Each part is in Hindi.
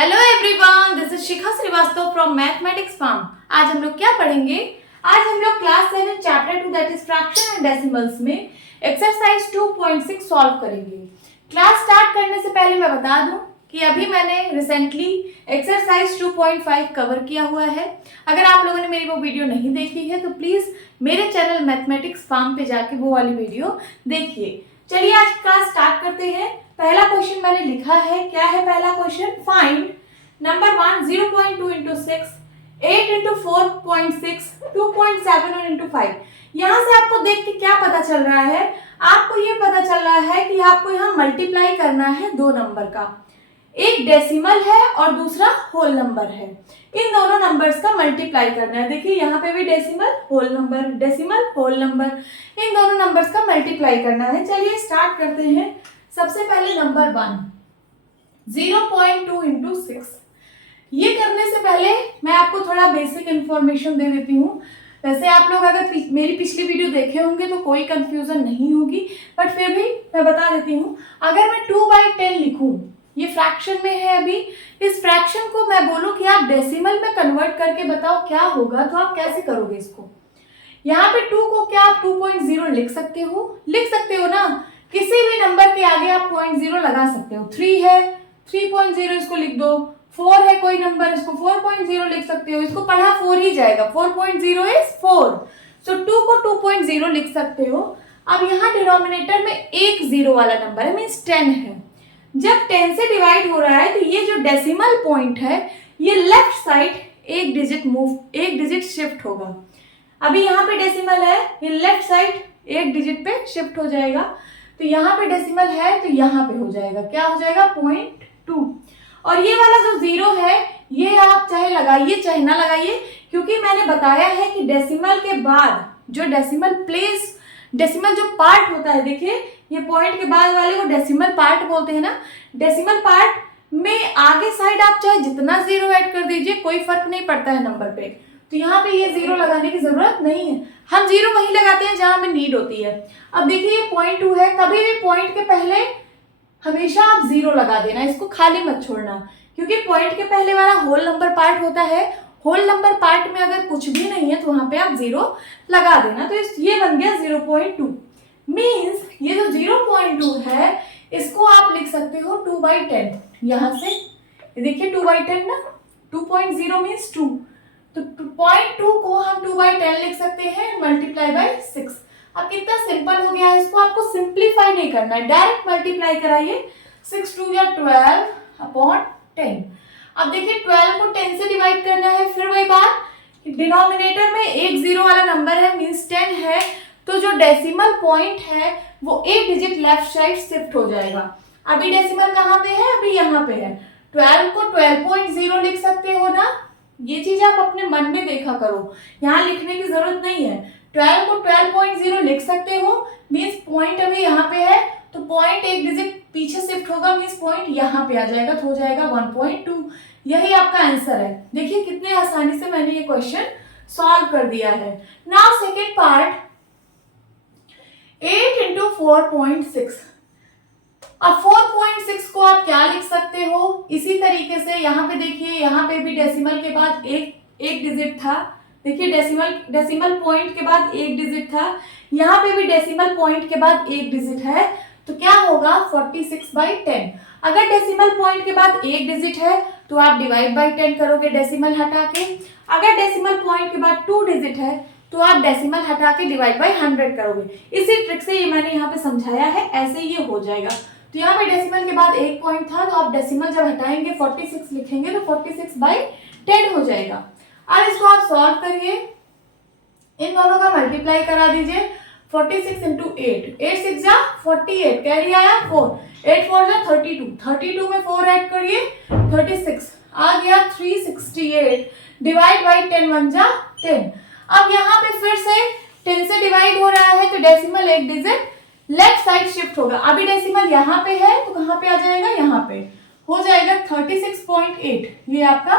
Hello everyone, this is Shikha Srivastava from mathematics farm. आज हम लोग क्या पढ़ेंगे? आज हम लोग class 7 chapter 2 that is fraction and decimals में एक्सरसाइज 2.6 सॉल्व करेंगे। क्लास स्टार्ट करने से पहले मैं बता दूं कि अभी मैंने रिसेंटली एक्सरसाइज 2.5 कवर किया हुआ है। अगर आप लोगों ने मेरी वो वीडियो नहीं देखी है तो प्लीज मेरे चैनल मैथमेटिक्स फार्म पे जाके वो वाली वीडियो देखिए। चलिए आज क्लास स्टार्ट करते हैं। पहला क्वेश्चन मैंने लिखा है। क्या है पहला question? Find number 1 0.2 into 6, 8 into 4.6, 2.7 और into 5। यहाँ से आपको देख के क्या पता चल रहा है? आपको ये पता चल रहा है कि आपको यहाँ मल्टीप्लाई करना है दो नंबर का। एक डेसिमल है और दूसरा होल नंबर है। इन दोनों नंबर्स का मल्टीप्लाई करना है। देखिए यहाँ पे भी decimal whole number, decimal whole number, इन दोनों नंबर्स का मल्टीप्लाई करना है। चलिए स्टार्ट करते हैं। सबसे पहले नंबर 1 0.2 into 6। ये करने से पहले मैं आपको थोड़ा बेसिक इंफॉर्मेशन दे देती हूँ। वैसे आप लोग अगर मेरी पिछली वीडियो देखे होंगे तो कोई कंफ्यूजन नहीं होगी, बट फिर भी मैं बता देती हूँ। अगर मैं 2/10 लिखूं, ये फ्रैक्शन में है अभी, इस फ्रैक्शन को मैं बोलूं कि आप डेसिमल में कन्वर्ट करके बताओ क्या होगा, तो आप कैसे करोगे इसको? यहाँ पे 2 को क्या आप 2.0 लिख सकते हो ना। किसी भी नंबर के आगे आप 0.0 लगा सकते हो। 3 है 3.0 इसको लिख दो। 4 है कोई नंबर, इसको 4.0 लिख सकते हो। इसको पढ़ा 4 ही जाएगा। 4.0 इज 4, सो 2 को 2.0 लिख सकते हो। अब यहाँ डिनोमिनेटर में एक जीरो वाला नंबर है, मीन्स 10 है। जब 10 से डिवाइड हो रहा है तो ये जो डेसिमल पॉइंट है ये लेफ्ट साइड एक डिजिट शिफ्ट होगा। अभी यहाँ पे डेसिमल है, ये लेफ्ट साइड एक डिजिट पे शिफ्ट हो जाएगा। तो यहाँ पे डेसिमल है तो यहाँ पे हो जाएगा, क्या हो जाएगा? 0.2। और ये वाला जो जीरो है ये आप चाहे लगाइए चाहे ना लगाइए, क्योंकि मैंने बताया है कि डेसिमल के बाद जो डेसिमल जो पार्ट होता है, देखिए ये पॉइंट के बाद वाले को डेसिमल पार्ट बोलते हैं ना। डेसिमल पार्ट में आगे साइड आप चाहे जितना जीरो ऐड कर दीजिए, कोई फर्क नहीं पड़ता है नंबर पे। तो यहाँ पे ये जीरो लगाने की जरूरत नहीं है। हम जीरो वहीं लगाते हैं जहां हमें नीड होती है। अब देखिए ये 0.2 है, कभी भी पॉइंट के पहले हमेशा आप जीरो लगा देना, इसको खाली मत छोड़ना, क्योंकि पॉइंट के पहले वाला होल नंबर पार्ट होता है। होल नंबर पार्ट में अगर कुछ भी नहीं है तो वहां पे आप जीरो लगा देना। तो ये बन गया 0.2। मीन्स ये जो 0.2 है इसको आप लिख सकते हो 2/10। यहां से देखिए 2/10 ना, 2.0 मीन्स 2, तो 0.2 को हम 2/10 लिख सकते हैं मल्टीप्लाई बाय 6। अब कितना सिंपल हो गया है, इसको आपको सिंप्लीफाई नहीं करना है, डायरेक्ट मल्टीप्लाई कराइए। 6 2 या 12/10। अब देखिए 12 को 10 से डिवाइड करना है। फिर वही बात, डिनोमिनेटर में एक जीरो वाला नंबर है, मीन्स 10 है, तो जो डेसिमल पॉइंट है वो एक डिजिट लेफ्ट साइड शिफ्ट हो जाएगा। अभी डेसिमल कहाँ पे है? अभी यहाँ पे है। 12 को 12.0 लिख सकते हो ना। ये चीज आप अपने मन में देखा करो, यहाँ लिखने की जरूरत नहीं है। 12 को 12.0 लिख सकते हो, मीन्स पॉइंट अभी यहाँ पे है तो पॉइंट एक डिजिट पीछे शिफ्ट होगा, मीन्स पॉइंट यहाँ पे आ जाएगा, तो हो जाएगा 1.2। यही आपका आंसर है। देखिए कितने आसानी से मैंने ये क्वेश्चन सॉल्व कर दिया है। Now second part, 8 into 4.6। अब 4.6 को आप क्या लिख सकते हो? इसी तरीके से यहाँ पे देखिए, यहाँ पे भी डेसिमल के बाद एक डिजिट था। देखिए डेसिमल पॉइंट के बाद एक डिजिट था, यहाँ पे भी डेसिमल पॉइंट के बाद एक डिजिट है, तो क्या होगा? 46/10। अगर डेसिमल पॉइंट के बाद एक डिजिट है तो आप डिवाइड बाई 10 करोगे डेसिमल हटा के। अगर डेसिमल पॉइंट के बाद 2 डिजिट है तो आप डेसिमल हटा के डिवाइड बाई 100 करोगे। इसी ट्रिक से ये मैंने यहाँ पे समझाया है, ऐसे ये हो जाएगा। तो यहाँ पे डेसिमल के बाद एक पॉइंट था, तो आप डेसिमल जब हटाएंगे 46 लिखेंगे तो 46/10 हो जाएगा। अब इसको आप सॉल्व करिए, इन दोनों का मल्टीप्लाई करा दीजिए। 46 into 8, 8 6 जा 48, कैरी आया 4, 8 4 जा 32, 32 में 4 ऐड करिए 36 आ गया 368, डिवाइड बाई 10 1 जा 10। अब यहाँ पे फिर से 10 से डिवाइड हो रहा है तो डेसिमल एक डिजिट लेफ्ट साइड शिफ्ट होगा। अभी डेसिमल यहाँ पे है तो कहाँ पे आ जाएगा? यहाँ पे हो जाएगा 36.8। ये आपका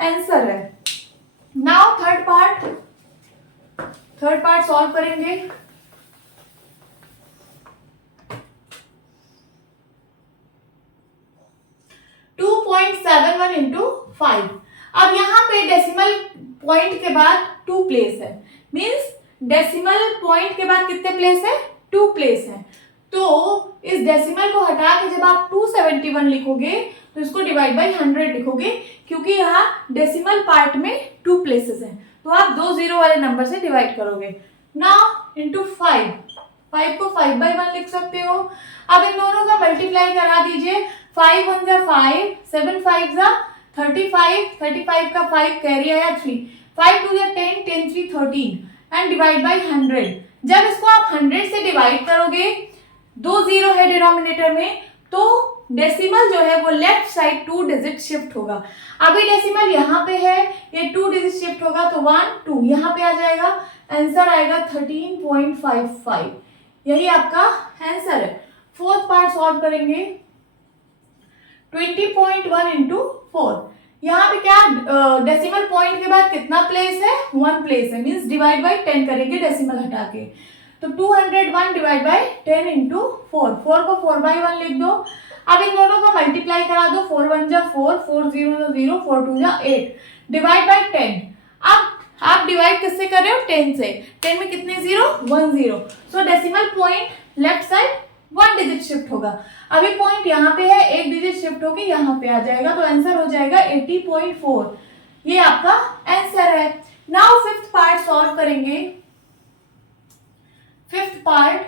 आंसर है। नाउ थर्ड पार्ट सॉल्व करेंगे। 2 2.71 इंटू 5। अब यहाँ पे डेसिमल पॉइंट के बाद 2 प्लेस है, मीन्स डेसिमल पॉइंट के बाद कितने प्लेस है? 2 प्लेस है। तो इस डेसिमल को हटा के जब आप 271 लिखोगे तो इसको डिवाइड बाई 100 लिखोगे, क्योंकि यहाँ डेसिमल पार्ट में 2 प्लेसेस हैं, तो आप 2 जीरो वाले नंबर से डिवाइड करोगे। नाउ इनटू 5, 5 को 5/1 लिख सकते हो। अब इन दोनों का मल्टीप्लाई करा दीजिए, 5 1 जा 5, 7 5 जा 35, 35 का 5 कैरी आया 3, 5 2 जा 10, 10 3 13 एंड डिवाइड बाई 100। जब इसको आप 100 से डिवाइड करोगे, 2 जीरो है डिनोमिनेटर में, तो डेसिमल जो है वो लेफ्ट साइड 2 डिजिट शिफ्ट होगा। अभी डेसिमल यहाँ पे है, ये 2 डिजिट शिफ्ट होगा तो 1 2 यहाँ पे आ जाएगा, आंसर आएगा 13.55। यही आपका आंसर है। फोर्थ पार्ट सॉल्व करेंगे, 20.1 इंटू 4। यहाँ पे क्या डेसिमल पॉइंट के बाद कितना प्लेस है? 1 प्लेस है, मीन्स डिवाइड बाई 10 करेंगे डेसिमल हटा के, तो 201 डिवाइड बाई 10 इंटू 4, 4 को 4/1 लिख दो। अब इन दोनों का मल्टीप्लाई करा दो, 4 1 जा 4, 4 0 जा 0, 4 2 जा 8, डिवाइड बाई 10। अब आप डिवाइड किससे कर रहे हो? 10 से। 10 में कितने जीरो? 1 0। सो decimal point left side 1 digit shift होगा। अभी पॉइंट यहाँ पे है, 1 डिजिट शिफ्ट होके यहाँ पे आ जाएगा, तो आंसर हो जाएगा 80.4। ये आपका आंसर है। नाउ फिफ्थ पार्ट सॉल्व करेंगे। Fifth part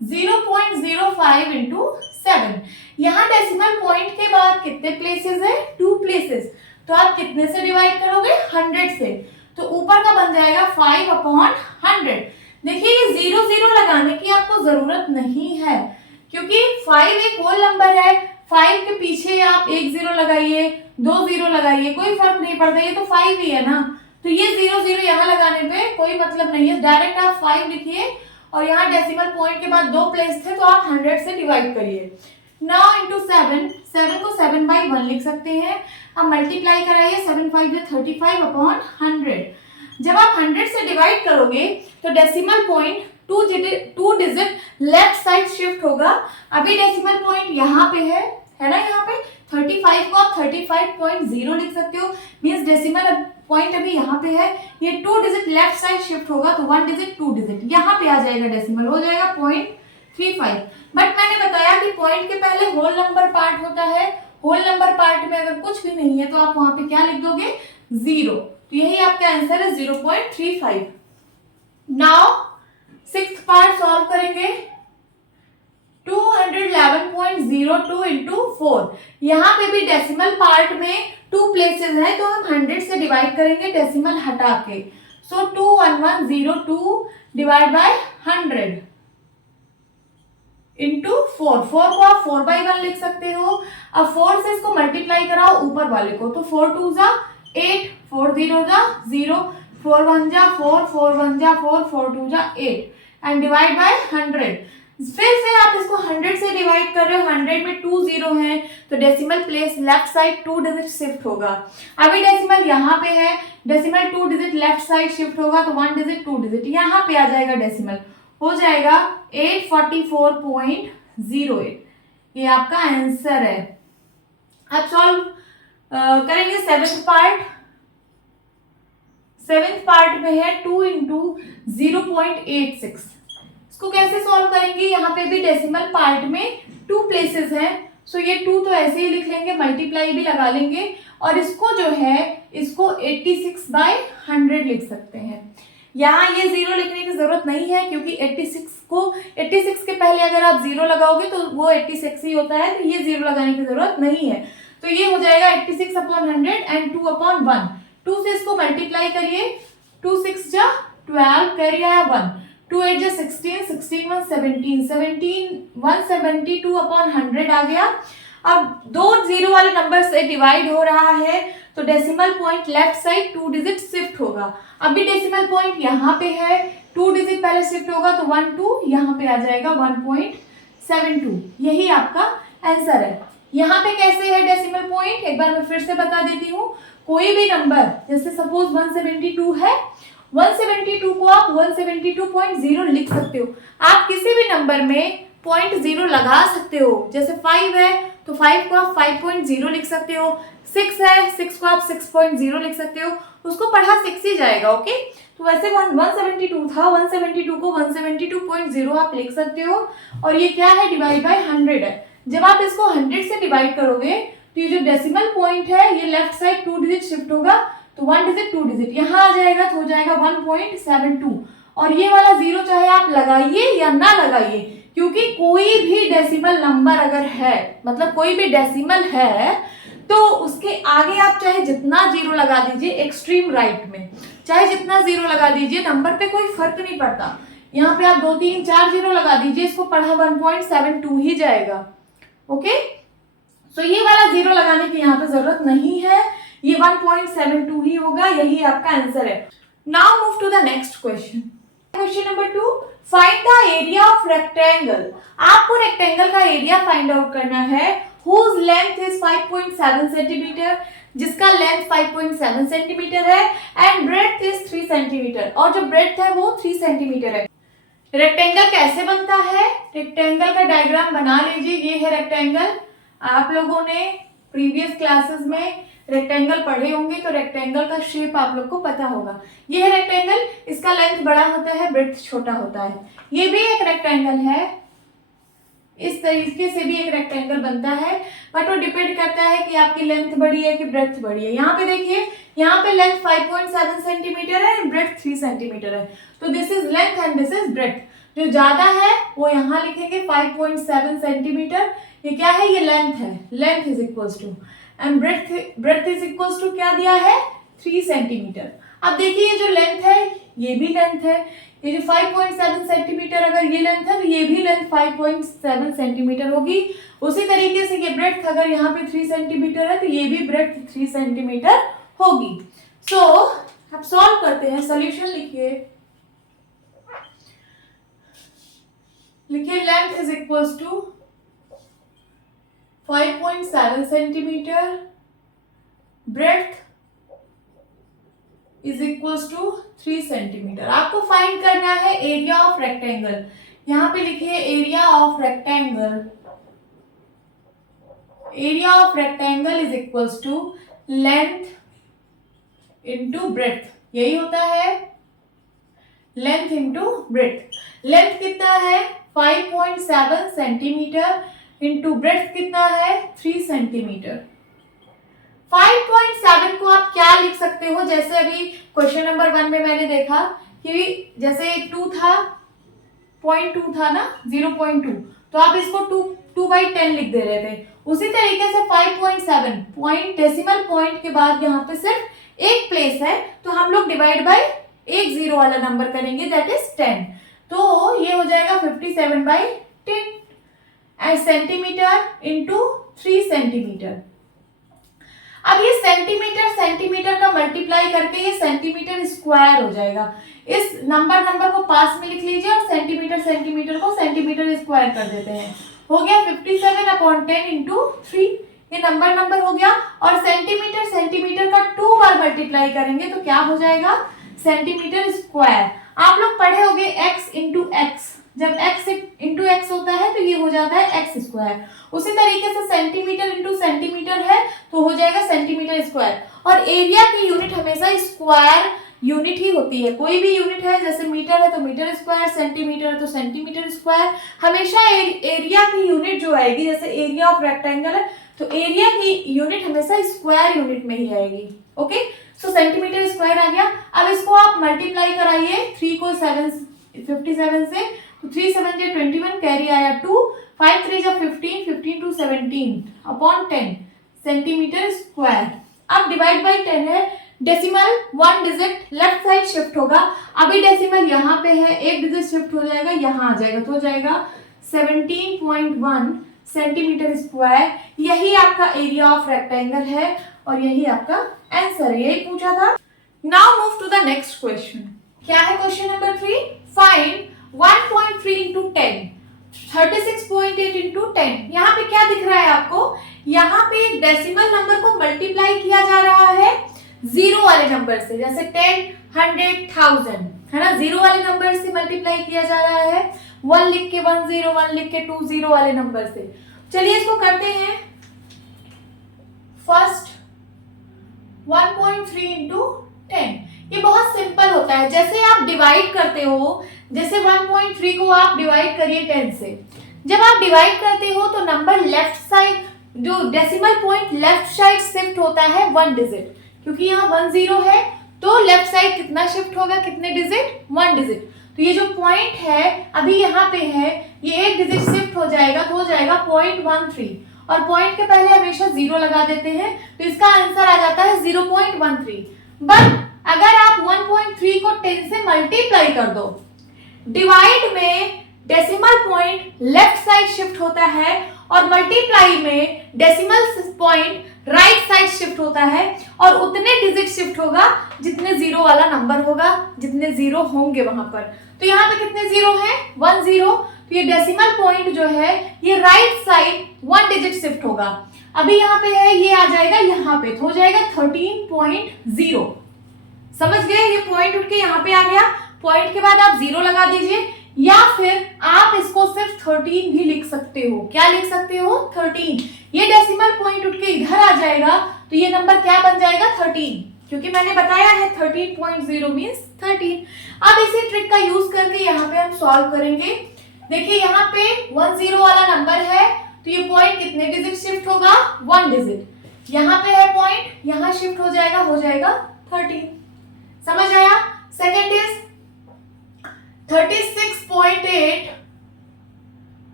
0.05 into 7। यहाँ डेसिमल पॉइंट के बाद कितने प्लेसेस है? 2 प्लेसेस, तो आप कितने से डिवाइड करोगे? 100 से, तो ऊपर का बन जाएगा 5/100। देखिए ये 0 0 लगाने की आपको जरूरत नहीं है, क्योंकि 5 एक होल नंबर है, 5 के पीछे आप 1 0 लगाइए, 2 0 लगाइए, कोई फर्क नहीं पड़ता, ये तो 5 ही है ना। तो ये 0 0 यहाँ लगाने पे कोई मतलब नहीं है, डायरेक्ट आप 5 लिखिए, और यहाँ डेसिमल पॉइंट के बाद 2 प्लेस थे, तो आप 100 से डिवाइड करिए। नाउ इंटू 7, 7 को 7/1 लिख सकते हैं। अब मल्टीप्लाई कराइए, 7 5 जो 35/100। जब आप 100 से डिवाइड करोगे तो decimal point 2 digit left side shift होगा। अभी डेसिमल पॉइंट यहाँ पे है ना, यहाँ पे 35 को आप 35.0 लिख सकते हो, मीन्स डेसिमल पॉइंट अभी यहाँ पे है, ये 2 डिजिट लेफ्ट साइड शिफ्ट होगा, तो 1 डिजिट 2 डिजिट यहाँ पे आ जाएगा, डेसिमल हो जाएगा 0.35। बट मैंने बताया कि पॉइंट के पहले होल नंबर पार्ट होता है, होल नंबर पार्ट में अगर कुछ भी नहीं है तो आप वहां पे क्या लिख दोगे? 0। तो यही आपका आंसर है 0.35। नाउ सिक्स्थ पार्ट सॉल्व करेंगे। 211.02 इंटू 4। यहाँ पे भी डेसिमल पार्ट में 2 प्लेसेस है, तो हम 100 से डिवाइड करेंगे डेसिमल हटा के। सो 21102 डिवाइड बाय 100 इंटू 4। 4 को आप 4/1 लिख सकते हो। अब 4 से इसको मल्टीप्लाई कराओ ऊपर वाले को, तो 4 2 जा 8, 4 0 जा 0, 4 1 जा 4, 4 1 जा 4, 4 2 जा 8 एंड डिवाइड बाय 100। फिर से आप इसको 100 से डिवाइड कर रहे हो, 100 में 2 जीरो है, तो decimal place left side 2 digit shift होगा। अभी डेसिमल यहाँ पे है, decimal 2 digit left side shift होगा, तो 1 डिजिट 2 डिजिट यहाँ पे आ जाएगा, डेसिमल हो जाएगा 844.08। ये आपका आंसर है। अब सॉल्व करेंगे सेवेंथ पार्ट। सेवेंथ पार्ट में है 2 इंटू 0.86। इसको कैसे सॉल्व करेंगे? यहाँ पे भी डेसिमल पार्ट में 2 प्लेसेस हैं, सो ये 2 तो ऐसे ही लिख लेंगे, मल्टीप्लाई भी लगा लेंगे, और इसको जो है इसको 86/100 लिख सकते हैं। यहाँ ये 0 लिखने की जरूरत नहीं है, क्योंकि 86 के पहले अगर आप 0 लगाओगे तो वो 86 ही होता है, तो ये 0 लगाने की जरूरत नहीं है। तो ये हो जाएगा 86/100 एंड 2/1। 2 से इसको मल्टीप्लाई करिए, 2 6 जा 12 कैरी आया 1, 2 8 जा 16, 16 1 17, 172/100 आ गया। अब 2 जीरो वाले नंबर से डिवाइड हो रहा है, तो decimal point left side 2 digit shift होगा। अभी डेसिमल पॉइंट यहाँ पे है, 2 डिजिट पहले शिफ्ट होगा, तो 1 2 यहाँ पे आ जाएगा 1.72। यही आपका आंसर है। यहाँ पे कैसे है डेसिमल पॉइंट, एक बार मैं फिर से बता देती हूँ। कोई भी नंबर, जैसे सपोज 172 है, 172 को आप 172.0 लिख सकते हो। आप किसी भी नंबर में 0.0 लगा सकते हो, जैसे 5 है तो 5 को आप 5.0 लिख सकते हो, 6 है 6 को आप 6.0 लिख सकते हो, उसको पढ़ा 6 ही जाएगा। ओके, तो वैसे 172 था, 172 को 172.0 आप लिख सकते हो। और ये क्या है, डिवाइड बाय 100 है। जब आप इसको 100 से डिवाइड करोगे तो ये जो डेसिमल पॉइंट है ये लेफ्ट साइड 2 डिजिट शिफ्ट होगा, तो 1 डिजिट 2 डिजिट यहाँ आ जाएगा, तो हो जाएगा 1.72। और ये वाला 0 चाहे आप लगाइए या ना लगाइए, क्योंकि कोई भी डेसिमल नंबर अगर है, मतलब कोई भी डेसिमल है, तो उसके आगे आप चाहे जितना 0 लगा दीजिए, एक्सट्रीम राइट में चाहे जितना 0 लगा दीजिए, नंबर पे कोई फर्क नहीं पड़ता। यहाँ पे आप 2 3 4 0 लगा दीजिए, इसको पढ़ा 1.72 ही जाएगा। ओके, तो ये वाला 0 लगाने की यहाँ पे जरूरत नहीं है, ये 1.72 ही होगा, यही आपका आंसर है। Now move to the next question. Question number 2, find the area of rectangle. आपको रेक्टेंगल का एरिया फाइंड आउट करना है, whose length is 5.7 सेंटीमीटर, जिसका लेंथ 5.7 सेंटीमीटर है, एंड ब्रेड्थ इज 3 सेंटीमीटर, और जो ब्रेड्थ है वो 3 सेंटीमीटर है। रेक्टेंगल कैसे बनता है, रेक्टेंगल का डायग्राम बना लीजिए। ये है रेक्टेंगल, आप लोगों ने प्रीवियस क्लासेस में रेक्टेंगल पढ़े होंगे, तो रेक्टेंगल का शेप आप लोग को पता होगा। ये है रेक्टेंगल, इसका लेंथ बड़ा होता है, ब्रेड्थ छोटा होता है। ये भी एक रेक्टेंगल है, इस तरीके से भी एक रेक्टेंगल बनता है, बट वो डिपेंड करता है कि आपकी लेंथ बड़ी है कि ब्रेड्थ बड़ी है। यहाँ पे देखिए, यहाँ पे लेंथ 5.7 सेंटीमीटर है, ब्रेड्थ 3 सेंटीमीटर है, तो this is length and this is breadth. जो ज्यादा है वो यहाँ लिखेंगे 5.7 सेंटीमीटर, ये क्या है, ये लेंथ है, length is equals to, and breadth is equals to क्या दिया है, 3 सेंटीमीटर। अब देखिए ये जो लेंथ है ये भी लेंथ है, ये जो 5.7 सेंटीमीटर अगर ये लेंथ है तो ये भी लेंथ 5.7 सेंटीमीटर होगी। उसी तरीके से ये ब्रेड्थ अगर यहाँ पे 3 सेंटीमीटर है तो ये भी ब्रेड्थ 3 सेंटीमीटर होगी। सो अब सॉल्व करते हैं, सोल्यूशन लिखिए, length is equals to 5.7 centimetre, breadth is equals to 3 centimetre. आपको फाइंड करना है एरिया ऑफ रेक्टेंगल। यहां पे लिखिए area of rectangle, area of rectangle is equals to length into breadth, यही होता है, लेंथ इंटू ब्रेड्थ। लेंथ कितना है 5.7 सेंटीमीटर इंटू ब्रेड्थ कितना है 3 सेंटीमीटर। 5.7 को आप क्या लिख सकते हो, जैसे अभी क्वेश्चन नंबर 1 में मैंने देखा कि जैसे 2 था, 0.2 था ना, 0.2, तो आप इसको 2/10 लिख दे रहे थे। उसी तरीके से 5.7 पॉइंट, डेसिमल पॉइंट के बाद यहाँ पे सिर्फ एक प्लेस है, तो हम लोग डिवाइड बाय एक 0 वाला नंबर करेंगे, दैट इज 10, तो ये हो जाएगा 57/10 एंड सेंटीमीटर इंटू 3 सेंटीमीटर। अब ये सेंटीमीटर का मल्टीप्लाई करके ये सेंटीमीटर स्क्वायर हो जाएगा। इस नंबर को पास में लिख लीजिए और सेंटीमीटर को सेंटीमीटर स्क्वायर कर देते हैं, हो गया 57/10 इंटू 3, ये नंबर हो गया। और सेंटीमीटर का 2 बार मल्टीप्लाई करेंगे तो क्या हो जाएगा, सेंटीमीटर स्क्वायर। आप लोग पढ़े होंगे x इंटू एक्स, जब x इंटू एक्स होता है तो ये हो जाता है एक्स स्क्वायर। उसी तरीके से सेंटीमीटर इंटू सेंटीमीटर है तो हो जाएगा सेंटीमीटर स्क्वायर। और एरिया की यूनिट हमेशा स्क्वायर यूनिट ही होती है, कोई भी यूनिट है, जैसे मीटर है तो मीटर स्क्वायर, सेंटीमीटर है तो सेंटीमीटर स्क्वायर, हमेशा एरिया की यूनिट जो आएगी, जैसे एरिया ऑफ रेक्टेंगल है तो एरिया की यूनिट हमेशा स्क्वायर यूनिट में ही आएगी। ओके, सो सेंटीमीटर स्क्वायर आ गया। अब इसको आप मल्टीप्लाई कराइए 3 को 57 से, तो 3 7 जा 21, कैरी आया 2, 5 3 जा 15, 15 to 17 अपॉन 10 सेंटीमीटर स्क्वायर। अब डिवाइड बाय 10 है, decimal 1 digit left side shift होगा, अभी डेसिमल यहाँ पे है, एक डिजिट शिफ्ट हो जाएगा, यहाँ आ जाएगा, तो हो जाएगा 17.1 सेंटीमीटर स्क्वायर। यही आपका एरिया ऑफ रेक्टेंगल है और यही आपका आंसर है, यही पूछा था। Now move to the next question. क्या है question number 3, find 1.3 into 10, 36.8 into 10। यहाँ पे क्या दिख रहा है आपको, यहाँ पे एक डेसिमल नंबर को मल्टीप्लाई किया जा रहा है 0 वाले नंबर से, जैसे 10, 100, 1000 है ना, 0 वाले नंबर से मल्टीप्लाई किया जा रहा है, 1 लिख के 10, 1 लिख के 20 वाले नंबर से। चलिए इसको करते हैं, फर्स्ट 1.3 इंटू 10। ये बहुत सिंपल होता है, जैसे आप डिवाइड करते हो, जैसे 1.3 को आप डिवाइड करिए 10 से। जब आप डिवाइड करते हो तो नंबर लेफ्ट साइड, जो decimal point left side shift होता है 1 डिजिट, क्योंकि यहाँ 1 0 है तो लेफ्ट साइड कितना शिफ्ट होगा, कितने डिजिट, 1 डिजिट। तो ये जो पॉइंट है अभी यहाँ पे है, ये 1 डिजिट शिफ्ट हो जाएगा तो हो जाएगा 0.13, और पॉइंट के पहले हमेशा 0 लगा देते हैं, तो इसका आंसर आ जाता है 0.13। बट अगर आप 1.3 को 10 से मल्टीप्लाई कर दो, डिवाइड में decimal point left side shift होता है और मल्टीप्लाई में decimal point right side shift होता है, और उतने डिजिट शिफ्ट होगा जितने जीरो वाला नंबर होगा, जितने जीरो होंगे वहां पर। तो यहाँ पे कितने जीरो हैं, 1 0, तो ये डेसिमल पॉइंट जो है ये राइट साइड 1 डिजिट शिफ्ट होगा। अभी यहाँ पे है, ये आ जाएगा यहाँ पे, तो हो जाएगा 13.0। समझ गए, ये पॉइंट उठ के यहाँ पे आ गया, पॉइंट के बाद आप 0 लगा दीजिए, या फिर आप इसको सिर्फ 13 भी लिख सकते हो। क्या लिख सकते हो, 13। ये डेसिमल पॉइंट उठ के इधर आ जाएगा तो ये नंबर क्या बन जाएगा, 13, क्योंकि मैंने बताया है 13.0 मींस 13। अब इसी ट्रिक का यूज करके यहाँ पे हम सॉल्व करेंगे। देखिए यहाँ पे 1 0 वाला नंबर है, तो ये पॉइंट कितने डिजिट शिफ्ट होगा, 1 डिजिट। यहाँ पे है पॉइंट, यहाँ शिफ्ट हो जाएगा 13। समझ आया। Second is 36.8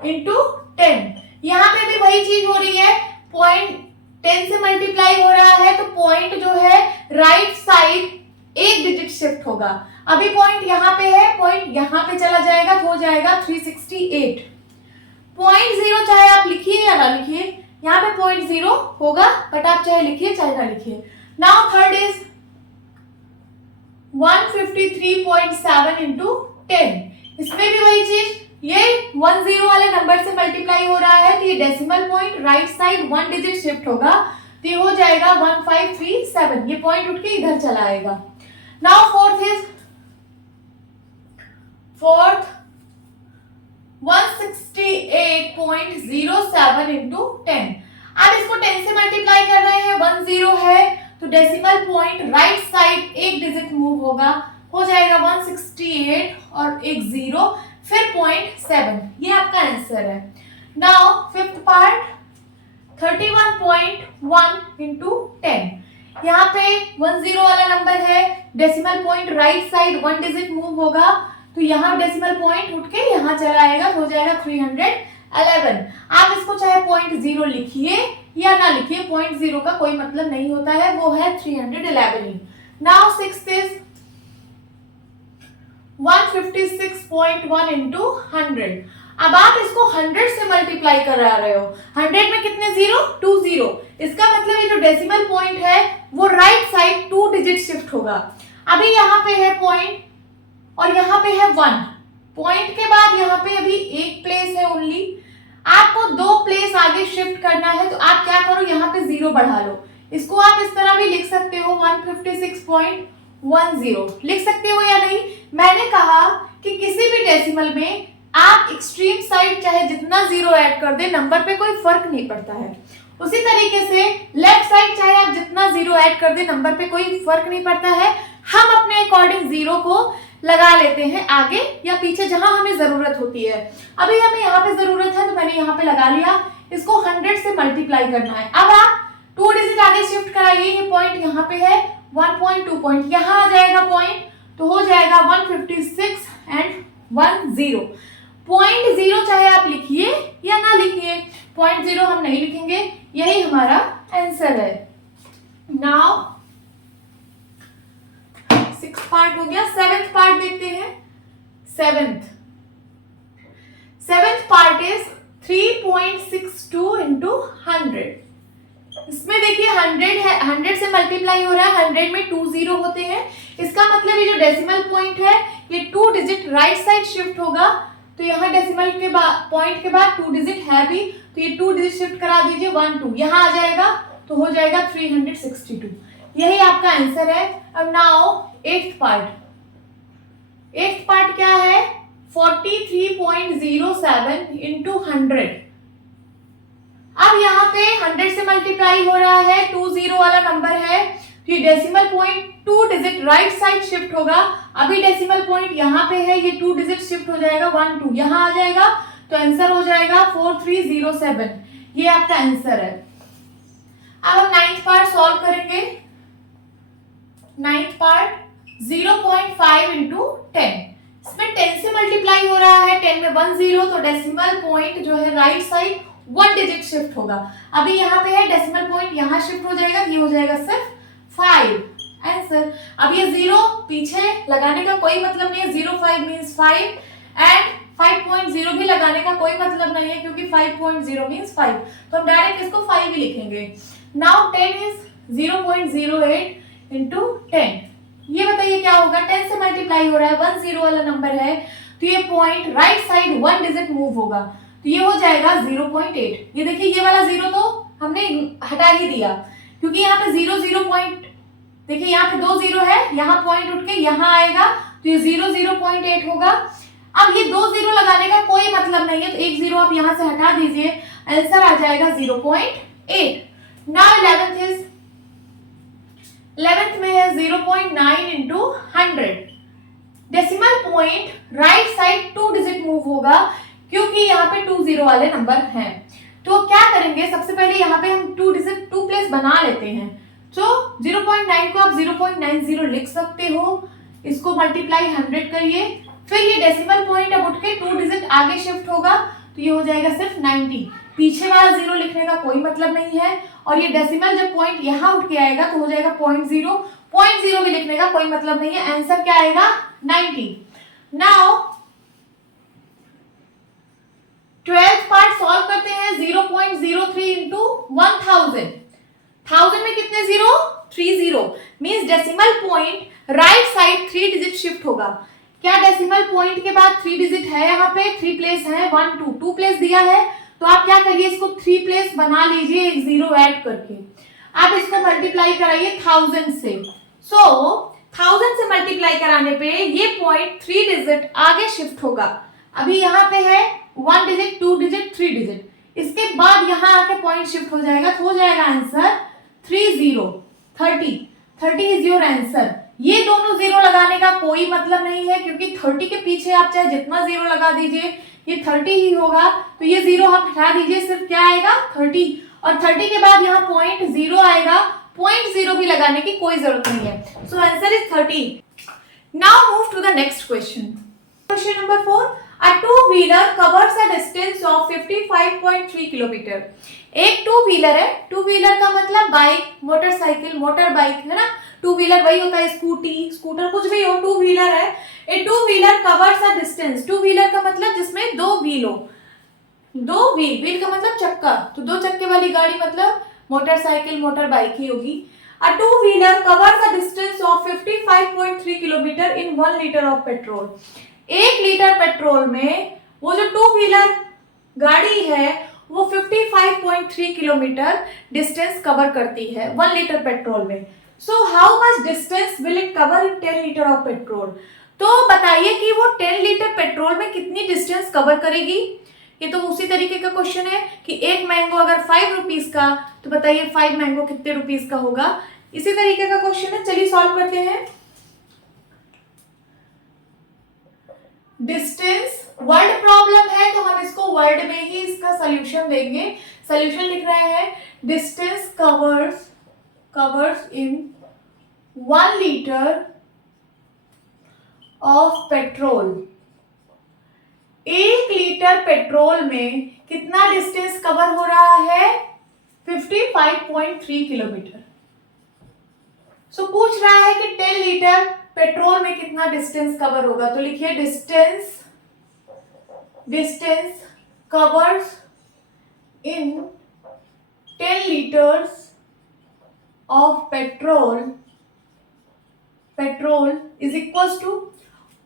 into 10। यहाँ पे भी वही चीज हो रही है, पॉइंट 10 से मल्टीप्लाई हो रहा है तो पॉइंट जो है राइट साइड 1 डिजिट शिफ्ट होगा। अभी पॉइंट यहाँ पे है, पॉइंट यहाँ पे चला जाएगा तो हो जाएगा 368। पॉइंट 0 चाहे आप लिखिए या ना लिखिए, यहाँ पे पॉइंट 0 होगा, बट आप चाहे लिखिए चाहे ना लिखिए। Now third is 153.7 into 10। इसमें भी वही चीज, ये 1 0 वाले नंबर से मल्टीप्लाई हो रहा है तो ये decimal point right side 1 digit shift होगा, तो ये हो जाएगा 1537। ये पॉइंट उठ के इधर चला आएगा। Now fourth 168.07 into 10। अब इसको 10 से मल्टीप्लाई कर रहे हैं, 1 0 है तो decimal point right side 1 digit move होगा, हो जाएगा 168 और एक 0, फिर 0.7। ये आपका आंसर है। Now fifth part 31.1 into 10। यहाँ पे 1 0 वाला नंबर है, decimal point right side 1 digit move होगा, तो यहाँ डेसिमल पॉइंट उठ के यहाँ चला आएगा, हो जाएगा 311। आप इसको चाहे 0.0 लिखिए या ना लिखिए, 0.0 का कोई मतलब नहीं होता है, वो है 311। Now sixth is 156.1 into 100। अब आप इसको 100 से मल्टीप्लाई करा रहे हो, 100 में कितने जीरो, 2 0। इसका मतलब ये जो डेसिमल पॉइंट है वो राइट साइड 2 डिजिट शिफ्ट होगा। अभी यहाँ पे है पॉइंट और यहाँ पे है 1, पॉइंट के बाद यहाँ पे अभी एक प्लेस है ओनली, आपको 2 प्लेस आगे शिफ्ट करना है, तो आप क्या करो, यहाँ पे 0 बढ़ा लो। इसको आप इस तरह भी लिख सकते हो, 156.10 लिख सकते हो या नहीं। मैंने कहा कि किसी भी डेसिमल में आप एक्सट्रीम साइड चाहे जितना 0 ऐड कर दे, नंबर पे कोई फर्क नहीं पड़ता है। उसी तरीके से लेफ्ट साइड चाहे आप जितना 0 ऐड कर दे, नंबर पे कोई फर्क नहीं पड़ता है। हम अपने अकॉर्डिंग 0 को लगा लेते हैं आगे या पीछे जहां हमें जरूरत होती है। अभी हमें यहाँ पे जरूरत है तो मैंने यहाँ पे लगा लिया। इसको 100 से मल्टीप्लाई करना है। अब आप 2 डिजिट आगे शिफ्ट कराइए, ये पॉइंट यहाँ पे है 1.2 पॉइंट, यहाँ आ जाएगा पॉइंट, तो हो जाएगा 156 एंड 10। 0.0 चाहे आप लिखिए या ना लिखिए, 0.0 हम नहीं लिखेंगे, यही हमारा आंसर है। नाउ 6th पार्ट हो गया, 7th पार्ट देखते हैं। 7th part is 3.62 into 100। इसमें देखिए 100 है, 100 से मल्टीप्लाई हो रहा है, 100 में 2 0 होते हैं। इसका मतलब ये जो डेसिमल पॉइंट है ये 2 डिजिट राइट साइड शिफ्ट होगा, तो यहाँ डेसिमल के बाद पॉइंट के बाद 2 डिजिट है भी, तो ये 2 डिजिट शिफ्ट करा दीजिए, 1 2 यहाँ आ जाएगा, तो हो जाएगा 362। यही आपका आंसर है। अब नाउ 8th पार्ट क्या है, 43.07 इंटू 100। अब यहाँ पे 100 से मल्टीप्लाई हो रहा है, 20 वाला नंबर है, तो ये decimal point 2 digit right side shift होगा। अभी डेसिमल पॉइंट यहाँ पे है, ये 2 डिजिट शिफ्ट हो जाएगा, 1 2 यहाँ आ जाएगा, तो आंसर हो जाएगा 4307। ये आपका आंसर है। अब हम 9th पार्ट सॉल्व करेंगे। 9th पार्ट 0.5 इंटू 10, इसमें 10 से मल्टीप्लाई हो रहा है, 10 में 1 0, तो डेसिमल पॉइंट जो है राइट साइड 1 डिजिट शिफ्ट होगा। अभी यहाँ पे है, डेसिमल पॉइंट यहाँ शिफ्ट हो जाएगा, ये हो जाएगा सिर्फ 5 आंसर। अब ये 0 पीछे लगाने का कोई मतलब नहीं है, 05 मीन्स 5 एंड 5.0 भी लगाने का कोई मतलब नहीं है क्योंकि 5.0 मीन्स 5, तो हम डायरेक्ट इसको 5 ही लिखेंगे। नाउ 10 इज 0.08 इंटू 10, ये बताइए क्या होगा। 10 से मल्टीप्लाई हो रहा है, 1 0 वाला नंबर है, तो ये point right side 1 digit move होगा, तो ये हो जाएगा 0.8। ये देखिए ये वाला 0 तो हमने हटा ही दिया क्योंकि यहाँ पे 0 पॉइंट, देखिए यहाँ पे 2 0 है, यहाँ पॉइंट उठ के यहाँ आएगा, तो ये 0.8 होगा। अब ये 2 0 लगाने का कोई मतलब नहीं है, तो एक 0 आप यहाँ से हटा दीजिए, आंसर आ जाएगा 0.8। नाउ 11th में है 0.9 into 100, decimal point right side 2 digit move होगा क्योंकि यहाँ पे 2 0 वाले नंबर हैं। तो क्या करेंगे, सबसे पहले यहाँ पे हम 2 डिजिट 2 प्लेस बना लेते हैं। तो 0.9 को आप 0.90 लिख सकते हो, इसको मल्टीप्लाई 100 करिए, फिर ये डेसिमल पॉइंट अब उठ के 2 डिजिट आगे शिफ्ट होगा, तो ये हो जाएगा सिर्फ 90। पीछे वाला 0 लिखने का कोई मतलब नहीं है, और ये डेसिमल जब पॉइंट यहाँ उठ के आएगा तो हो जाएगा 0.0 भी लिखने का कोई मतलब नहीं है, आंसर क्या आएगा 90। नाउ 12th पार्ट सॉल्व करते हैं। 0.03 इंटू 1000, 1000 में कितने 0? 30 means decimal point right side 3 digit shift होगा। क्या डेसिमल पॉइंट के बाद 3 डिजिट है, यहाँ पे 3 प्लेस है, 1 2 प्लेस दिया है, तो आप क्या करिए, इसको 3 प्लेस बना लीजिए एक 0 ऐड करके। आप इसको मल्टीप्लाई कराइए 1000 से, सो 1000 से मल्टीप्लाई कराने पे ये पॉइंट 3 डिजिट आगे शिफ्ट होगा। अभी यहाँ पे है 1 डिजिट 2 डिजिट 3 डिजिट, इसके बाद यहाँ आके पॉइंट शिफ्ट हो जाएगा, तो हो जाएगा आंसर 30 इज योर आंसर। ये दोनों 0 लगाने का कोई मतलब नहीं है क्योंकि 30 के पीछे आप चाहे जितना 0 लगा दीजिए ये 30 ही होगा, तो ये 0 आप हटा दीजिए, सिर्फ क्या आएगा 30, और 30 के बाद यहाँ पॉइंट 0 आएगा, पॉइंट 0 भी लगाने की कोई जरूरत नहीं है, so answer is 30। Now move to the next question. Question number 4, A two-wheeler covers a distance of 55.3 kilometre. एक टू व्हीलर है, टू व्हीलर का मतलब बाइक, मोटरसाइकिल, मोटर बाइक है ना, टू व्हीलर वही होता है, स्कूटी, स्कूटर, कुछ भी हो, टू व्हीलर है। A two wheeler covers a distance, two wheeler का मतलब जिसमें 2 व्हील हो, 2 व्हील, व्हील का मतलब चक्का, तो 2 चक्के वाली गाड़ी मतलब मोटरसाइकिल, मोटर बाइक ही होगी। A two-wheeler covers a distance of 55.3 kilometre in 1 litre of petrol. 1 litre petrol में वो जो टू व्हीलर गाड़ी है वो 55.3 किलोमीटर डिस्टेंस कवर करती है 1 लीटर पेट्रोल में। So how much distance will it cover in 10 litre of petrol. तो बताइए कि वो 10 लीटर पेट्रोल में कितनी डिस्टेंस कवर करेगी। ये तो उसी तरीके का क्वेश्चन है कि एक मैंगो अगर 5 रुपीज का, तो बताइए 5 मैंगो कितने रुपीज का होगा। इसी तरीके का क्वेश्चन है, चलिए सॉल्व करते हैं। डिस्टेंस वर्ड प्रॉब्लम है तो हम इसको वर्ड में ही इसका सॉल्यूशन देंगे। सॉल्यूशन लिख रहे हैं, distance covers in 1 litre of petrol. 1 litre petrol में कितना डिस्टेंस कवर हो रहा है, 55.3 किलोमीटर। सो पूछ रहा है कि 10 लीटर पेट्रोल में कितना डिस्टेंस कवर होगा, तो लिखिए distance covers in 10 litres of petrol is equals to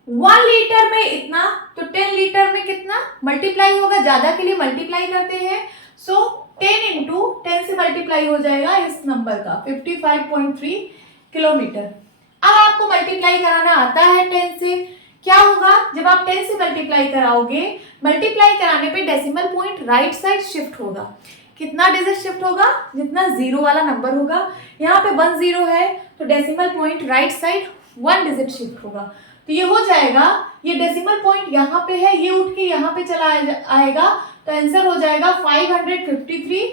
1 litre में इतना, तो 10 लीटर में कितना मल्टीप्लाई होगा, ज्यादा के लिए मल्टीप्लाई करते हैं, सो 10 इंटू 10 से मल्टीप्लाई हो जाएगा इस नंबर का 55.3 किलोमीटर। अब आपको मल्टीप्लाई कराना आता है 10 से, क्या होगा जब आप 10 से मल्टीप्लाई कराओगे, मल्टीप्लाई कराने पे decimal point right side shift होगा। कितना डिजिट शिफ्ट होगा? जितना जीरो वाला नंबर होगा। यहाँ पे 1 0 है तो decimal point right side 1 digit shift होगा। तो ये हो जाएगा, ये डेसिमल पॉइंट यहाँ पे है, ये उठ के यहाँ पे चला आएगा, तो आंसर हो जाएगा 553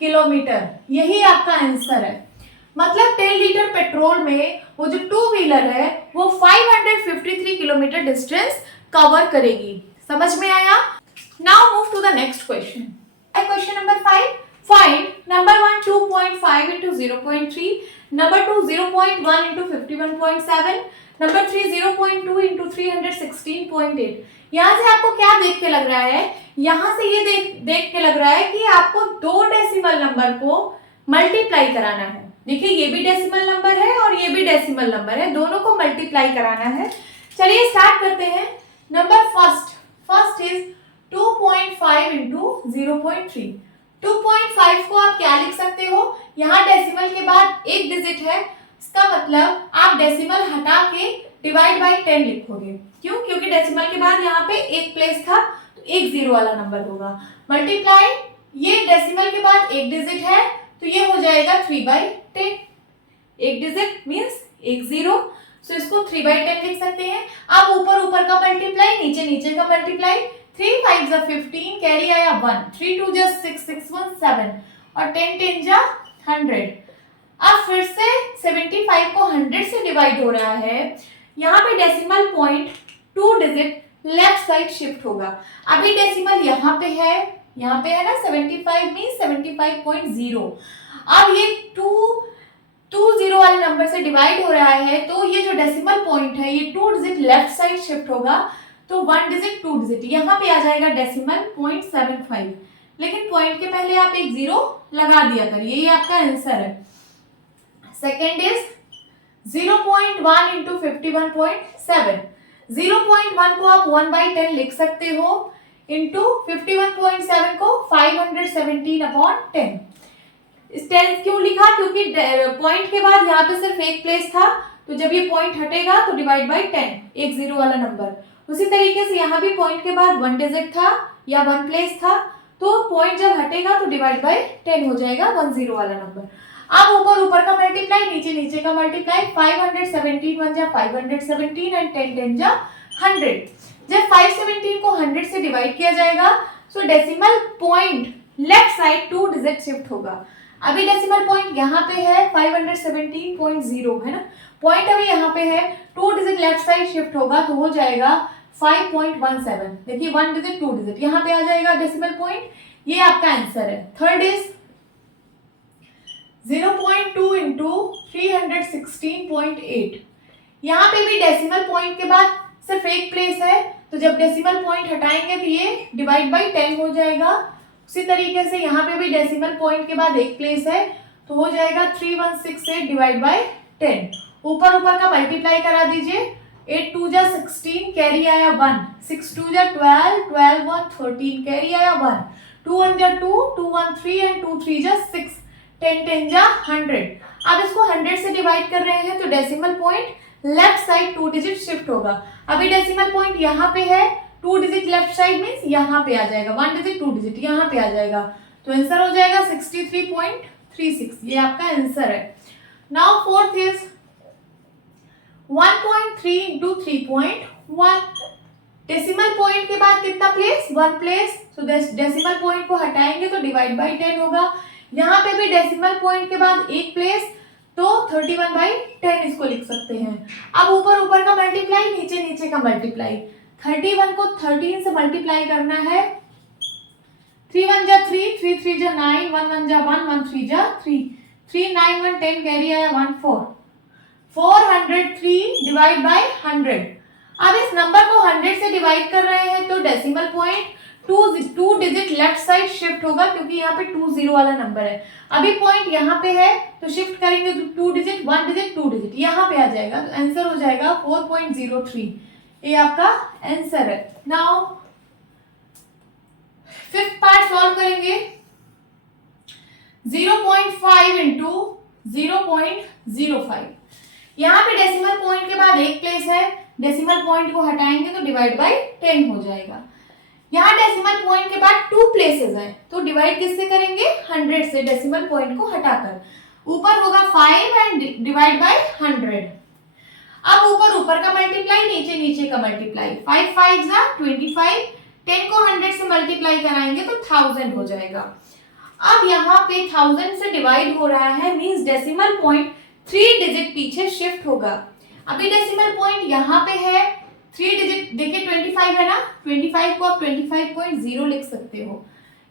किलोमीटर। यही आपका आंसर है। मतलब 10 लीटर पेट्रोल में वो जो टू व्हीलर है वो 553 किलोमीटर डिस्टेंस कवर करेगी। समझ में आया? Now move to the next question. Question number 5, find number 1 2.5 into 0.3, number 2 0.1 into 51.7, number 3 0.2 into 316.8। यहाँ से आपको क्या देख के लग रहा है? यहाँ से ये देख के लग रहा है कि आपको दो डेसिमल नंबर को मल्टीप्लाई कराना है। देखिए ये भी डेसिमल नंबर है और ये भी डेसिमल नंबर है, दोनों को मल्टीप्लाई कराना है। चलिए स्टार्ट करते हैं। Number first is 2.5 into 0.3। 2.5 को आप क्या लिख सकते हो? यहाँ डेसिमल के बाद एक डिजिट है, इसका मतलब आप डेसिमल हटा के डिवाइड बाय 10 लिखोगे। क्यों? क्योंकि डेसिमल के बाद यहाँ पे एक प्लेस था तो एक जीरो वाला नंबर होगा। मल्टीप्लाई, ये डेसिमल के बाद एक डिजिट है तो ये हो जाएगा 3/10। एक डिजिट मीन्स एक जीरो, सो इसको 3/10 लिख सकते हैं। आप ऊपर का मल्टीप्लाई, नीचे का मल्टीप्लाई। 3 5 जा 15, कैरी आया 1, 3 2 जा 6, 6 1 7 और 10 10 जा 100। अब फिर से 75 को 100 से डिवाइड हो रहा है। यहाँ पे decimal point 2 digit left side shift होगा। अभी डेसिमल यहाँ पे है ना 75 मीन 75.0। अब ये 2 0 वाले नंबर से डिवाइड हो रहा है तो ये जो डेसिमल पॉइंट है ये 2 डिजिट लेफ्ट साइड शिफ्ट होगा, तो 1 डिजिट 2 डिजिट यहाँ पे आ जाएगा डेसिमल 0.75। लेकिन पॉइंट के पहले आप एक जीरो लगा दिया करिए, ये आपका आंसर है। Second is 0.1 into 51.7। 0.1 को आप 1/10 लिख सकते हो, इंटू 51.7 को 517/10। इस 10 क्यों लिखा? क्योंकि पॉइंट के बाद यहाँ पे सिर्फ एक प्लेस था, तो जब ये पॉइंट हटेगा तो डिवाइड बाय 10, एक जीरो वाला नंबर। उसी तरीके से यहाँ भी पॉइंट के बाद 1 डिजिट था या 1 प्लेस था, तो पॉइंट जब हटेगा तो डिवाइड बाय 10 हो जाएगा 1 0 वाला नंबर। अब ऊपर का मल्टीप्लाई, नीचे का मल्टीप्लाई। 517 1 जा 517 एंड 10 10 जा 100। जब 517 को 100 से डिवाइड किया जाएगा सो decimal point left side 2 digit shift होगा। अभी डेसिमल पॉइंट यहाँ पे है 517.0 है ना, पॉइंट अभी यहाँ पे है, 2 डिजिट लेफ्ट साइड शिफ्ट होगा तो हो जाएगा 5.17। देखिए 1 डिजिट 2 डिजिट यहाँ पे आ जाएगा डेसिमल पॉइंट। ये आपका आंसर है। Third is 0.2 into 316.8। यहाँ पे भी डेसिमल पॉइंट के बाद सिर्फ एक प्लेस है, तो जब डेसिमल पॉइंट हटाएंगे तो ये डिवाइड बाय 10 हो जाएगा। उसी तरीके से यहाँ पे भी डेसिमल पॉइंट के बाद एक प्लेस है तो हो जाएगा 3168 डिवाइड बाय 10। ऊपर का मल्टीप्लाई करा दीजिए। 8 2 जा 16, कैरी आया 1, 6 2 जा 12, 12 1 13, कैरी आया 1, 2 1 जा 2, 2 1 3 एंड 2 3 जा 6, 10 10 जा 100। अब इसको 100 से डिवाइड कर रहे हैं तो decimal point left side 2 digit shift होगा। अभी डेसिमल पॉइंट यहाँ पे है, 2 डिजिट लेफ्ट साइड मीन्स यहाँ पे आ जाएगा, 1 डिजिट 2 डिजिट यहाँ पे आ जाएगा, तो आंसर हो जाएगा 63.36। ये आपका आंसर है। Now fourth is 1.3 into 3.1। Decimal point के बाद कितना प्लेस? 1 प्लेस, तो डेसिमल पॉइंट को हटाएंगे तो डिवाइड बाय 10 होगा। यहाँ पे भी डेसिमल पॉइंट के बाद एक प्लेस, तो 31/10 इसको लिख सकते हैं। अब ऊपर का मल्टीप्लाई, नीचे का मल्टीप्लाई। 31 को 13 से मल्टीप्लाई करना है। 3 1 जा 3, 3 3 जा 9, 1 1 जा 1, 1 3 जा 3, 3 9 1 10, कैरी आया 1 4, 403 डिवाइड बाय 100। अब इस नंबर को 100 से डिवाइड कर रहे हैं तो decimal point 2 digit left side shift होगा, क्योंकि यहाँ पे 2 0 वाला नंबर है। अभी पॉइंट यहाँ पे है तो शिफ्ट करेंगे तो 2 डिजिट 1 डिजिट 2 डिजिट यहाँ पे आ जाएगा, तो आंसर हो जाएगा 4.03। ये आपका आंसर है। नाउ फिफ्थ पार्ट सॉल्व करेंगे। 0.5 into 0.05। यहाँ पे डेसिमल पॉइंट के बाद एक प्लेस है, डेसिमल पॉइंट को हटाएंगे तो डिवाइड बाय 10 हो जाएगा। यहाँ डेसिमल पॉइंट के बाद 2 प्लेसेस हैं, तो डिवाइड किससे करेंगे? 100 से, डेसिमल पॉइंट को हटाकर। ऊपर होगा 5 एंड डिवाइड बाय 100। अब ऊपर ऊपर का मल्टीप्लाई, नीचे नीचे का मल्टीप्लाई। 5 5 जा 25, 10 को 100 से मल्टीप्लाई कराएंगे तो 1000 हो जाएगा। अब यहाँ पे 1000 से डिवाइड हो रहा है, मींस डेसिमल पॉइंट 3 डिजिट पीछे शिफ्ट होगा। अभी डेसिमल पॉइंट यहाँ पे है 3 डिजिट, देखिए 25 है ना, 25 को आप 25.0 लिख सकते हो।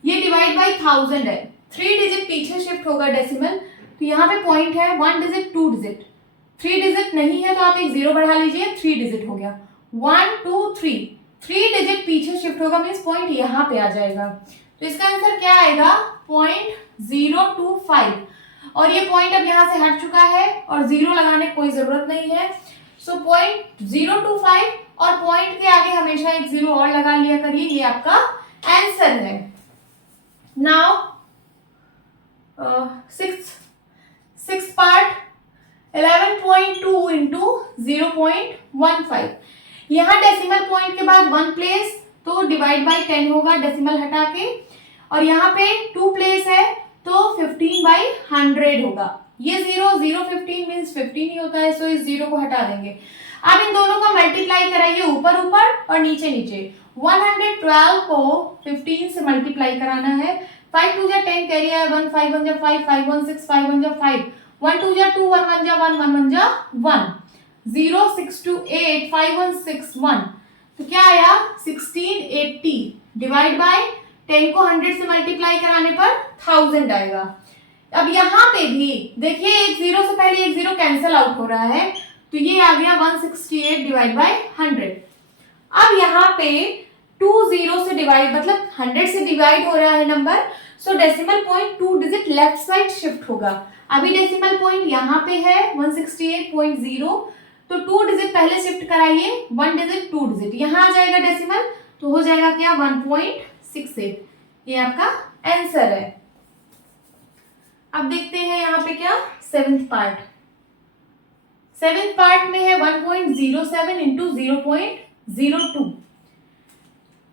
ये डिवाइड बाय 1000 है, 3 डिजिट पीछे शिफ्ट होगा डेसिमल, तो यहाँ पे पॉइंट है 1 डिजिट 2 डिजिट, 3 डिजिट नहीं है तो आप एक 0 बढ़ा लीजिए, 3 डिजिट हो गया। 1 2 3, 3 डिजिट पीछे शिफ्ट होगा, मींस पॉइंट यहाँ पे आ जाएगा। तो इसका आंसर क्या आएगा? 0.025। और ये पॉइंट अब यहाँ से हट चुका है और 0 लगाने की कोई जरूरत नहीं है। सो 0.025 और पॉइंट के आगे हमेशा एक 0 और लगा लिया करिए, ये आपका आंसर है। Now six part 11.2 into 0.15। यहाँ डेसिमल पॉइंट के बाद 1 प्लेस, तो डिवाइड बाय 10 होगा डेसिमल हटा के, और यहाँ पे 2 प्लेस है तो 15 बाय 100 होगा। ये 0 0 15 मींस 15 ही होता है, सो इस 0 को हटा देंगे। अब इन दोनों का मल्टीप्लाई कराइए, ऊपर ऊपर और नीचे नीचे। 112 को 15 से मल्टीप्लाई कराना है। 5 2 जा 10 कैरी है, 1 5 1 जा 5 5 1 6 5 1 जा 5 1 2 जा 2 1 1 जा 1 1 1 जा 1 0 6 2 8 5 1 6 1, तो क्या आया? 1680 डिवाइड बाय 10 को 100 से मल्टीप्लाई कराने पर 1000 आएगा। अब यहाँ पे भी देखिए एक 0 से पहले एक 0 कैंसिल आउट हो रहा है, तो ये आ गया 168 डिवाइड बाय 100। अब यहाँ पे 2 0 से डिवाइड, मतलब 100 से डिवाइड हो रहा है नंबर, सो decimal point 2 digit left side shift होगा। अभी डेसिमल पॉइंट यहाँ पे है 168.0, तो 2 डिजिट पहले शिफ्ट कराइए, 1 डिजिट 2 डिजिट यहाँ आ जाएगा डेसिमल, तो हो जाएगा क्या? 1.68। ये आपका आंसर है। अब देखते हैं यहाँ पे क्या, सेवेंथ पार्ट में है 1.07 इंटू 0.02।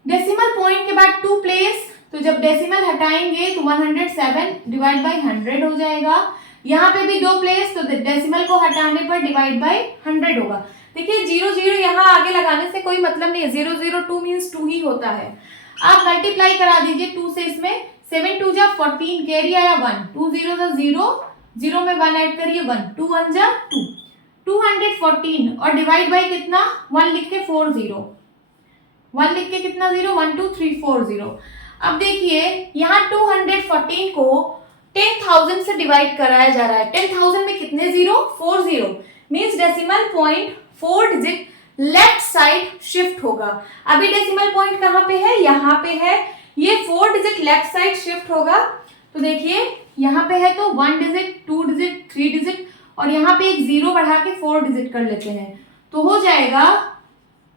डेसिमल पॉइंट के बाद 2 प्लेस, तो जब डेसिमल हटाएंगे तो 107 डिवाइड बाय 100 हो जाएगा। यहाँ पे भी 2 प्लेस, तो डेसिमल को हटाने पर डिवाइड बाय 100 होगा। देखिए 0 0 यहाँ आगे लगाने से कोई मतलब नहीं है, 0 0 2 मीन्स 2 ही होता है। आप मल्टीप्लाई करा दीजिए 2 से इसमें, 7 2 जा 14 कैरी आया 1, 2 0 जा 0 0 में 1 ऐड करिए 1 2 1 जा 2 214 और डिवाइड बाय कितना? 1 लिख के 4 0, 1 लिख के कितना 0 1 2 3 4 0। अब देखिए यहाँ 214 को 10,000 से डिवाइड कराया जा रहा है। 10,000 में कितने 0? 4 0, means decimal point 4 digit left side shift होगा। अभी डेसिमल पॉइंट कहाँ पे है? यहाँ पे है। ये 4 डिजिट लेफ्ट साइड शिफ्ट होगा, तो देखिए यहाँ पे है तो 1 डिजिट 2 डिजिट 3 डिजिट और यहाँ पे एक 0 बढ़ा के 4 डिजिट कर लेते हैं, तो हो जाएगा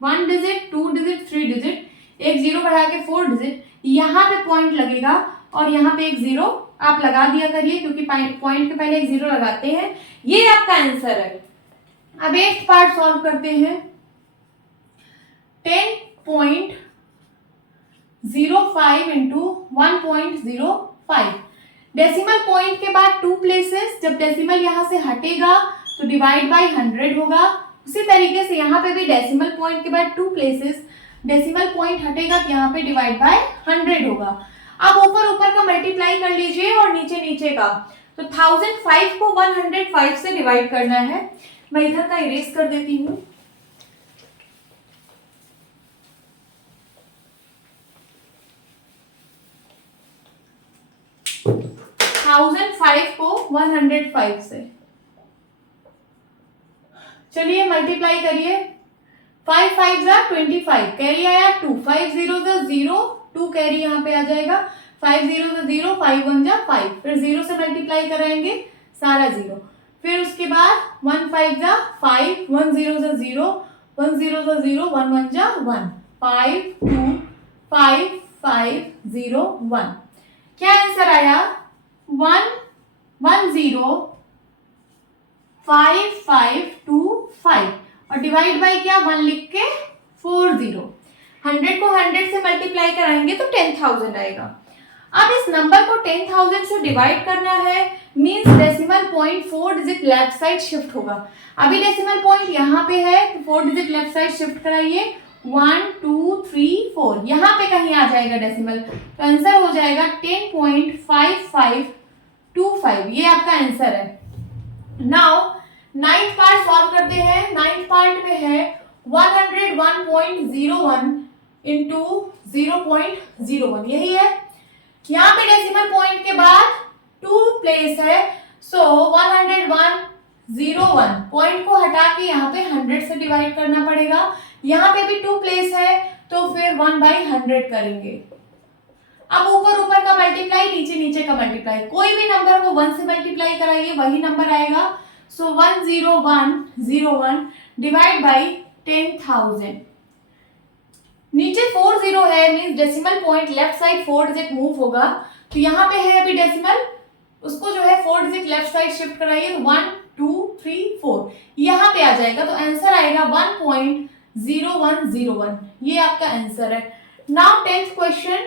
1 डिजिट 2 डिजिट 3 डिजिट, एक 0 बढ़ा के 4 डिजिट, यहाँ पे पॉइंट लगेगा और यहाँ पे एक 0 आप लगा दिया करिए, क्योंकि पॉइंट के पहले एक 0 लगाते हैं। ये आपका आंसर है। अब 8th पार्ट सॉल्व करते हैं। 10.05 इंटू 1.05। डेसिमल पॉइंट के बाद 2 प्लेसेस, जब डेसिमल यहाँ से हटेगा तो डिवाइड बाय 100 होगा। उसी तरीके से यहाँ पे भी डेसिमल पॉइंट के बाद 2 प्लेसेस, डेसिमल पॉइंट हटेगा तो यहाँ पे डिवाइड बाय 100 होगा। अब ऊपर ऊपर का मल्टीप्लाई कर लीजिए और नीचे नीचे का, तो 1005 को 105 से डिवाइड करना है। मैं इधर का इरेज कर देती हूँ। को 105 से, चलिए मल्टीप्लाई करिए। 5 5 जा 25, कैरी आया 2, 5 0 जा 0, 2 कैरी यहाँ पे आ जाएगा, 5 0 जा 0, 5 1 जा 5, फिर 0 से मल्टीप्लाई कराएंगे सारा 0, फिर उसके बाद 1 5 जा 5, 1 0 जा 0, 1 0 जा 0, 1 1 जा 1, 5 2 5 5 0 1। क्या आंसर आया? 1 1 0 5 5 2 5 और डिवाइड बाय क्या? 1 लिख के 4 0। 100 को 100 से मल्टीप्लाई कराएंगे तो 10,000 आएगा। अब इस नंबर को 10,000 से डिवाइड करना है, means decimal point 4 digit left side shift होगा। अभी डेसिमल पॉइंट यहाँ पे है तो 4 डिजिट लेफ्ट साइड शिफ्ट कराइए, 1 2 3 4 यहाँ पे कहीं आ जाएगा डेसिमल, तो आंसर हो जाएगा 10.5525। ये आपका आंसर है। नाउ 9th पार्ट सॉल्व करते हैं। 9th पार्ट में है 101.01 इंटू 0.01, यही है। यहाँ पे डेसिमल पॉइंट के बाद 2 प्लेस है, सो 101.01 पॉइंट को हटा के यहाँ पे 100 से डिवाइड करना पड़ेगा। यहाँ पे भी 2 प्लेस है तो फिर 1/100 करेंगे। अब ऊपर ऊपर का मल्टीप्लाई, नीचे नीचे का मल्टीप्लाई, कोई भी नंबर को 1 से मल्टीप्लाई कराइए वही नंबर आएगा। सो 10101 डिवाइड बाई 10,000। नीचे 40 है, means decimal point left side 4 digit move होगा, तो यहाँ पे है अभी डेसिमल, उसको जो है 4 डिजिट लेफ्ट साइड शिफ्ट कराइए तो 1 2 3 4 यहाँ पे आ जाएगा, तो आंसर आएगा 1.0101। ये आपका आंसर है। Now 10th question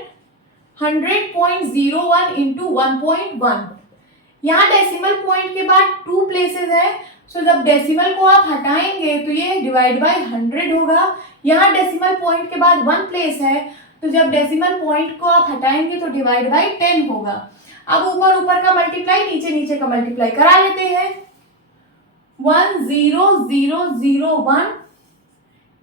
100.01 into 1.1। यहाँ डेसिमल पॉइंट के बाद 2 प्लेसेस है, सो जब डेसिमल को आप हटाएंगे तो ये डिवाइड बाय 100 होगा। यहाँ डेसिमल पॉइंट के बाद 1 प्लेस है, तो जब डेसिमल पॉइंट को आप हटाएंगे तो डिवाइड बाय 10 होगा। अब ऊपर ऊपर का मल्टीप्लाई, नीचे नीचे का मल्टीप्लाई करा लेते हैं। 10001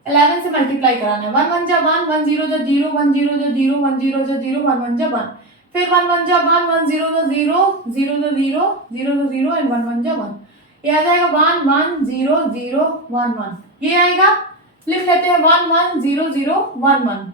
11 से मल्टीप्लाई कराना है। 1 1 जा 1, 1 0 जा 0, 1 0 जा 0, 1 0 जा 0, 1 1 जा 1, फिर 1 1 जा 1, 1 0 जा 0, 0 जा 0, 0 जा 0 एंड 1 1 जा 1। ये आ जाएगा 1 1 0 0 1 1। ये आएगा, लिख लेते हैं 1 1 0 0 1 1।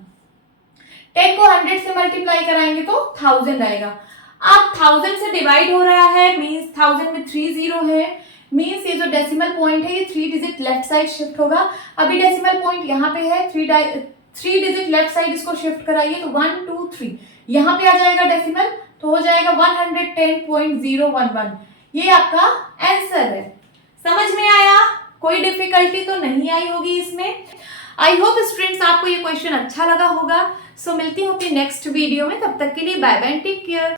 10 को 100 से मल्टीप्लाई कराएंगे तो 1000 आएगा। अब 1000 से डिवाइड हो रहा है, मींस 1000 में 3 0 है, मींस ये जो डेसिमल पॉइंट है ये 3 डिजिट लेफ्ट साइड शिफ्ट होगा। अभी डेसिमल पॉइंट यहाँ पे है, 3 डिजिट लेफ्ट साइड इसको शिफ्ट कराइए तो 1 2 3 यहाँ पे आ जाएगा डेसिमल, तो हो जाएगा 110.011। ये आपका आंसर है। समझ में आया? कोई डिफिकल्टी तो नहीं आई होगी इसमें। आई होप स्टूडेंट्स आपको ये क्वेश्चन अच्छा लगा होगा। सो मिलती हूँ अपनी नेक्स्ट वीडियो में, तब तक के लिए बाय बाय, टेक केयर।